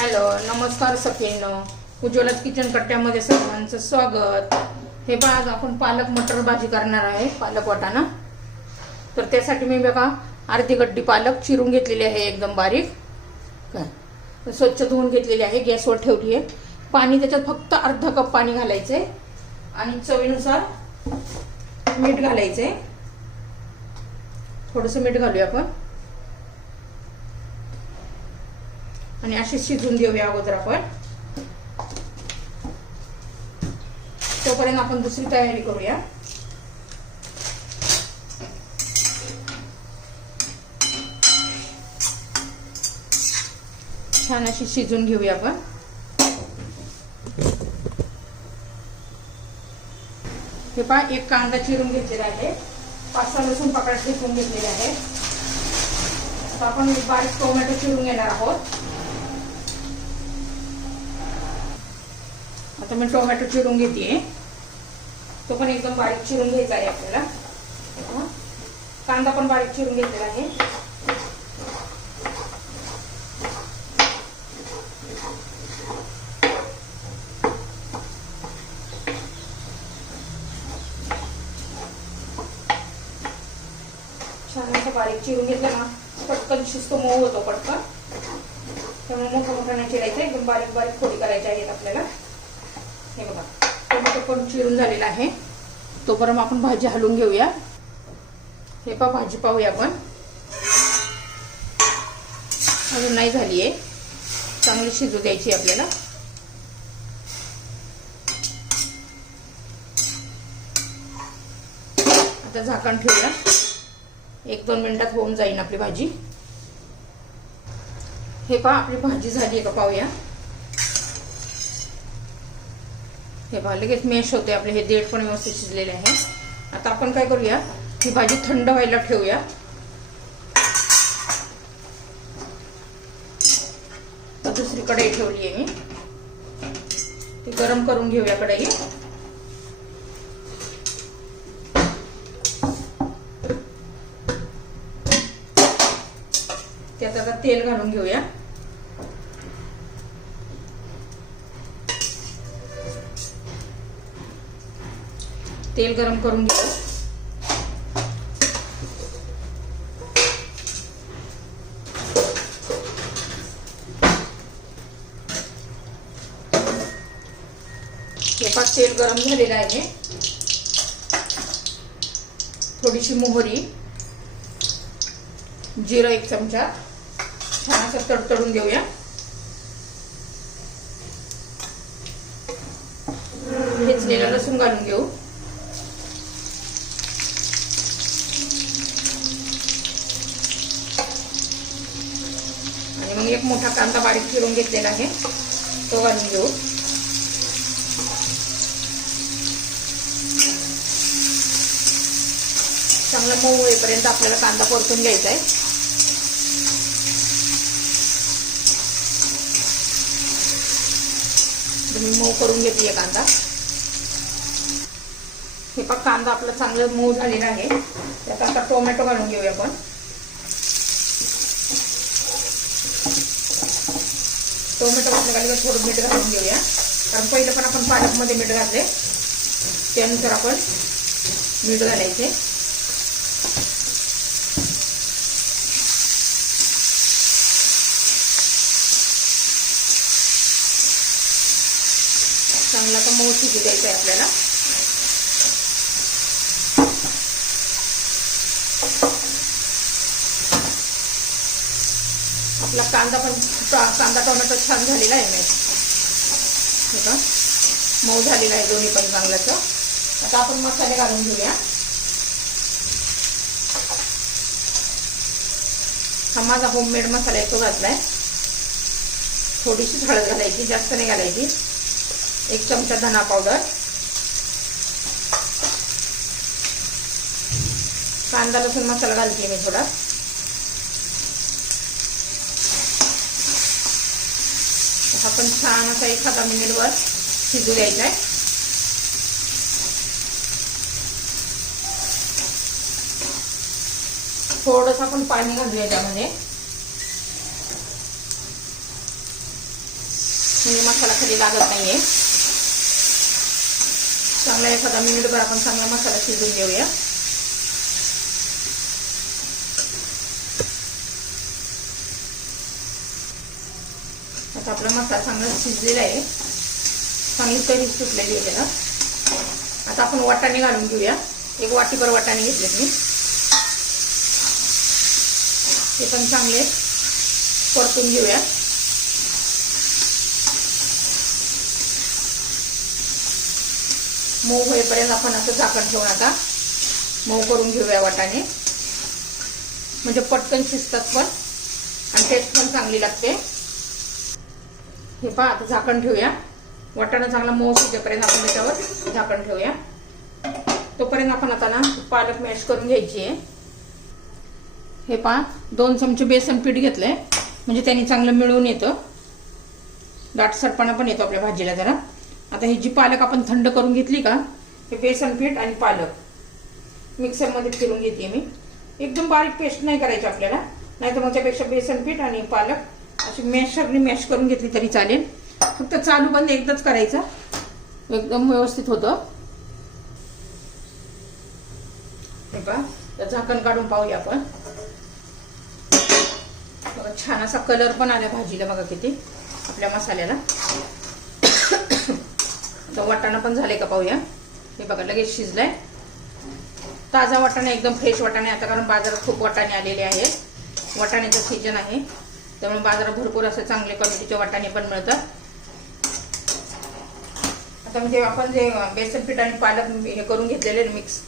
Hello नमस्कार सखीनो. उज्ज्वलात kitchen कट्ट्यामध्ये सर्वांचं स्वागत. हे बघा आज आपण पालक मटर भाजी करणार आहे पालक वाटाणा. तर त्यासाठी मी बघा अर्धी गड्डी पालक चिरून घेतलेली आहे एकदम बारीक. काय? तर स्वच्छ धुवून घेतलेली आहे गॅसवर ठेवली आहे पाणी त्याच्यात फक्त अर्धा कप पाणी घालायचंय. आणि चवीनुसार मीठ घालायचंय. थोडंसं मीठ घालूया आपण. आणि अशी शिजून घेऊया अगोदर आपण. तोपर्यंत आपण दुसरी तयारी करूया. छान अशी शिजून घेऊया आपण. हे पहा एक कांदा चिरून घेतलेला आहे. पाच सहा लसूण पाकळ्या ठेचून घेतलेले आहे आता आपण बारीक टोमॅटो चिरून घेणार आहोत. आता मी टोमॅटो चिरून घेते. तो पण एकदम बारीक चिरून घ्यायचा आहे आपल्याला. कांदा पण बारीक चिरून घेतलेला आहे. छान असं बारीक चिरून घेतलं ना पटकन शिस्त मऊ होतो पटकन. त्यामुळे मोठं मोठं नाही चिरायचं एकदम बारीक बारीक फोडी करायच्या आहेत आपल्याला. हे बघा. टोमॅटो पण चिरून झालेला आहे. तोपर्यंत आपण भाजी हलवून घेऊया. हे पा भाजी पाहूया आपण. अजून नाही झाली आहे. चांगली शिजू द्यायची आपल्याला. आता झाकण ठेवूया. एक दोन मिनिटात होऊन जाईल आपली भाजी. हे पहा आपली भाजी झाली आहे का पाहूया. हे पहा लगेच मॅश होते आपले हे देठ पण व्यवस्थित शिजलेले आहे. आता आपण काय करूया? ही भाजी थंड व्हायला ठेवूया. दुसरी कढई ठेवली आहे मी. ती गरम करून घेऊया कढई. त्यात आता तेल घालून घेऊया. तेल गरम करून घेऊ हे पाच तेल गरम झालेलं आहे. थोडीशी मोहरी जिरं एक चमचा. छान असं तडतडून घेऊया. ठेचलेला लसूण घालून घेऊ. मी एक मोठा कांदा बारीक चिरून घेतलेला आहे. तो घालून घेऊ. चांगला मऊ होईपर्यंत आपल्याला कांदा परतून घ्यायचा आहे. मी मऊ करून घेते कांदा. हे पण कांदा आपला चांगलं मऊ झालेला आहे. त्यात आता टोमॅटो घालून घेऊया आपण. टोमॅटो घातले का थोडं मीठ घालून घेऊया. कारण पहिलं पण आपण पालकमध्ये मीठ घातले. त्यानुसार आपण मीठ घालायचे. चांगला तर मऊ शिजू द्यायचं आहे आपल्याला. आपला कांदा पण कांदा टोमॅटो छान झालेला आहे मी का मऊ झालेला आहे दोन्ही पण चांगल्याच. आता आपण मसाले घालून घेऊया. हा माझा होममेड मसाला आहे तो घातलाय. थोडीशी हळद घालायची जास्त नाही घालायची. एक चमचा धना पावडर. कांदा लसूण मसाला घालते मी थोडा. हा पण छान असा एखादा मिनिटवर शिजू द्यायचा आहे थोडंसं आपण पाणी घालूया त्यामध्ये. म्हणजे मसाला खाली लागत नाहीये. चांगला एखादा मिनिटभर आपण चांगला मसाला शिजून घेऊया. आता आपला मसाला चांगला शिजलेला आहे. चांगली तरी सुटलेली आहे त्याला. आता आपण वाटाणे घालून घेऊया. एक वाटीभर वाटाणे घेतले मी. ते पण चांगले परतून घेऊया. मऊ होईपर्यंत आपण असं झाकण ठेवून आता मऊ करून घेऊया वाटाणे. म्हणजे पटकन शिजतात पण. आणि टेस्ट पण चांगली लागते. हे पहा आता झाकण ठेवूया. वाटाणा चांगला मऊ शिजेपर्यंत आपण त्याच्यावर झाकण ठेवूया. तोपर्यंत आपण आता ना पालक मॅश करून घ्यायची आहे. हे पहा दोन चमचे बेसन पीठ घेतलंय. म्हणजे त्यांनी चांगलं मिळून येतं. दाटसरपणा पण येतो आपल्या भाजीला जरा. आता ही जी पालक आपण थंड करून घेतली का हे बेसन पीठ आणि पालक. मिक्सरमध्ये फिरून घेते मी. एकदम बारीक पेस्ट नाही करायची आपल्याला. नाही तर मग त्यापेक्षा बेसन पीठ आणि पालक अशी मॅश सगळी मॅश करून घेतली तरी चालेल. फक्त चालू बंद एकदाच करायचा. एकदम व्यवस्थित होतं. हे पहा झाकण काढून पाहूया आपण. बघा छान असा कलर पण आला भाजीला बघा किती. आपल्या मसाल्याला. आता वाटाणा पण झाले का पाहूया. हे बघा लगेच शिजलाय. ताजा वाटाणा एकदम फ्रेश वाटाणे आता कारण बाजारात खूप वाटाणे आलेले आहेत. वाटाण्याचं सीजन आहे. त्यामुळे बाजारात भरपूर असे चांगले क्वालिटीचे वाटाणे पण मिळतात. आता म्हणजे आपण जे बेसन पीठ आणि पालक हे करून घेतलेले मिक्स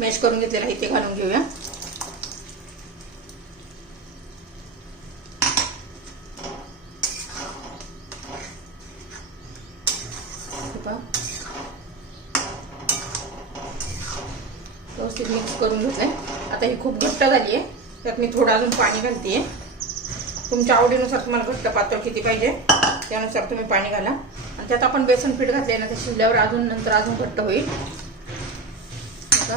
मॅश करून घेतलेलं आहे ते घालून घेऊया. व्यवस्थित मिक्स करून घेतलंय. आता ही खूप घट्ट झाली आहे त्यात मी थोडं अजून पाणी घालते तुमच्या आवडीनुसार तुम्हाला घट्ट पातळ किती पाहिजे त्यानुसार तुम्ही पाणी घाला. आणि त्यात आपण बेसन पीठ घातले ना ते शिजल्यावर अजून नंतर अजून घट्ट होईल. आता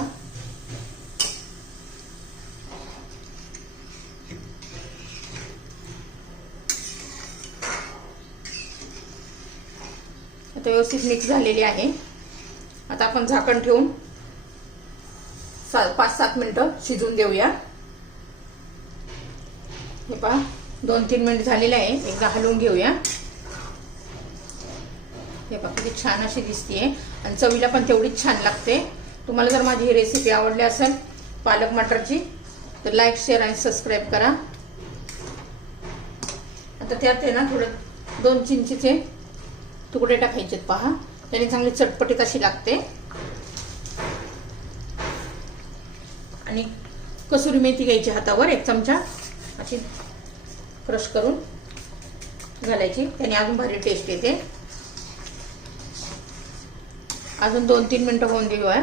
आता व्यवस्थित मिक्स झालेली आहे. आता आपण झाकण ठेवून पाच सात मिनिटं शिजून देऊया. हे पहा. दोन तीन मिनिट झालेलं आहे. एकदा हलवून घेऊया. हे बघा किती छान अशी दिसतीये. आणि चवीला पण तेवढीच छान लागते. तुम्हाला जर माझी ही रेसिपी आवडली असेल पालक मटरची तर लाईक शेअर आणि सबस्क्राईब करा. आता त्यात आहे ना थोडं दोन चिंचीचे तुकडे टाकायचे पहा. त्याने चांगली चटपटीत अशी लागते. आणि कसुरी मेथी घ्यायची हातावर एक चमचा. अशी क्रश करून घालायची. त्याने अजून भारी टेस्ट येते. अजून दोन तीन मिनटं होऊन देऊ आहे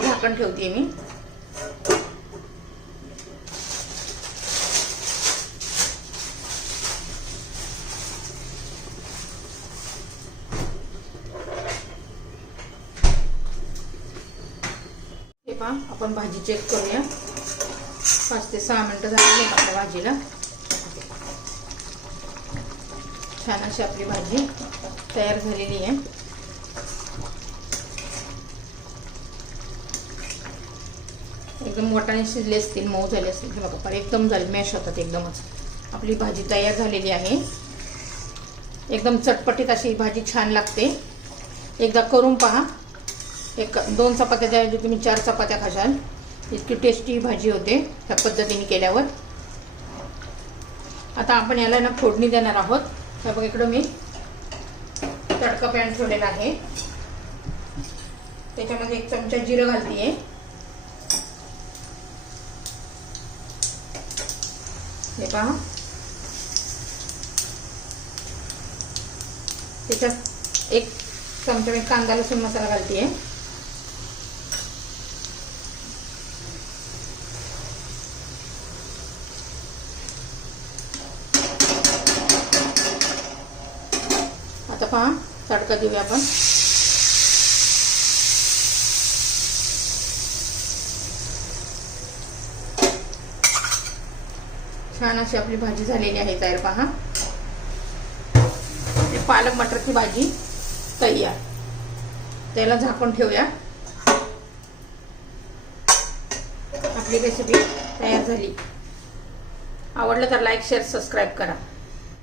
झाकण ठेवते मी. हे पहा आपण भाजी चेक करूया. पाच ते सहा मिनटं झालेली आपल्या भाजीला. छान अशी आपली भाजी तयार झालेली आहे. एकदम वाटाणे शिजले असतील मऊ झाले असतील. हे बघा एकदम झाले मॅश होतात एकदमच. आपली भाजी तयार झालेली आहे. एकदम चटपटीत अशी भाजी छान लागते. एकदा करून पहा. एक दोन चपात्या ऐवजी तुम्ही चार चपात्या खाशाल. इतकी टेस्टी भाजी होते ह्या पद्धतीने केल्यावर. आता आपण याला ना फोडणी देणार आहोत. तर बघ इकडं मी तडका पॅन ठेवलेला आहे. त्याच्यामध्ये एक चमचा जिरं घालतीये. हे पहा. त्याच्यात एक चमचा मी कांदा लसूण मसाला घालतीये. पहा तडका देऊया आपण. छान अशी आपली भाजी झालेली आहे तयार पहा. पालक मटरची भाजी तयार. त्याला झाकून ठेवूया. आपली रेसिपी तयार झाली. आवडलं तर लाईक शेअर सबस्क्राईब करा.